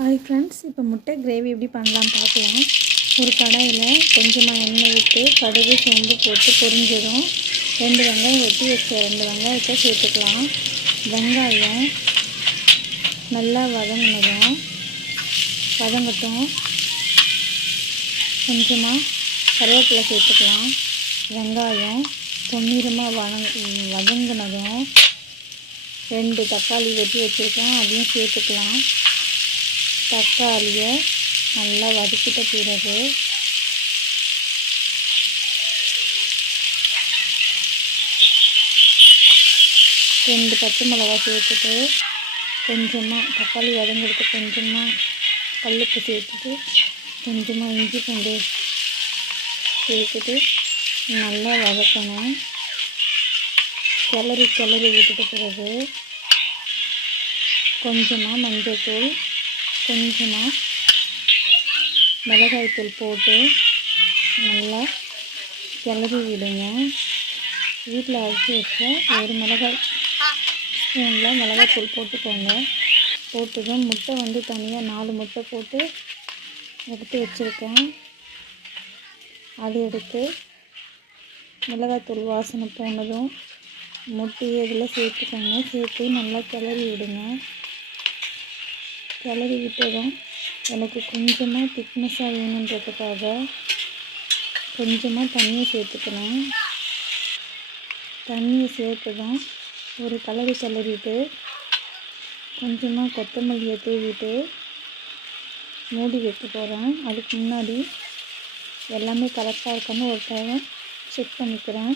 Hi friends இப்போ முட்டை gravy எப்படி பண்ணலாம் பார்க்கலாம். ஒரு கடாயில் கொஞ்சமாக எண்ணெய் விட்டு கடுகு சோம்பு போட்டு பொரிஞ்சதும் ரெண்டு வெங்காயம் வெட்டி வச்ச ரெண்டு வெங்காயத்தை சேர்த்துக்கலாம். வெங்காயம் நல்லா வதங்கினதும் வதங்கட்டும். கொஞ்சமாக கருவேப்பிலை சேர்த்துக்கலாம். வெங்காயம் பொன்னிறமாக வதங் வதங்கினதும் ரெண்டு தக்காளி வெட்டி வச்சுருக்கேன். அதையும் சேர்த்துக்கலாம். தக்காளியை நல்லா வதக்கிட்ட பிறகு ரெண்டு பச்சை மிளகா சேர்த்துட்டு கொஞ்சமாக தக்காளி வதங்கிறதுக்கு கொஞ்சமாக கல்லுப்பு சேர்த்துட்டு கொஞ்சமாக இஞ்சி பூண்டு சேர்த்துட்டு நல்லா வதக்கணும். கிளறி கிளறி விட்டுட்ட பிறகு கொஞ்சமாக மஞ்சள் தூள் கொஞ்சமாக மிளகாய்த்தூள் போட்டு நல்லா கிளறி விடுங்க. வீட்டில் அரைச்சி வச்ச ஒரு மிளகாய் ஸ்பூனில் மிளகாய்த்தூள் போட்டுக்கோங்க. போட்டதும் முட்டை வந்து தனியாக நாலு முட்டை போட்டு எடுத்து வச்சுருக்கேன். அது எடுத்து மிளகாய்த்தூள் வாசனை போனதும் முட்டையை இதில் சேர்த்துக்கோங்க. சேர்த்து நல்லா கிளறி விடுங்க. கிளறி விட்டதும் எனக்கு கொஞ்சமாக திக்னஸாக வேணுன்றதுக்காக கொஞ்சமாக தண்ணியை சேர்த்துக்கணும். தண்ணியை சேர்த்ததும் ஒரு கலரி கிளறிட்டு கொஞ்சமாக கொத்தமல்லியை தூவிட்டு மூடி வைக்க போகிறேன் அதுக்கு முன்னாடி எல்லாமே கரெக்டாக இருக்கான்னு ஒரு டைம் செக் பண்ணிக்கிறேன்.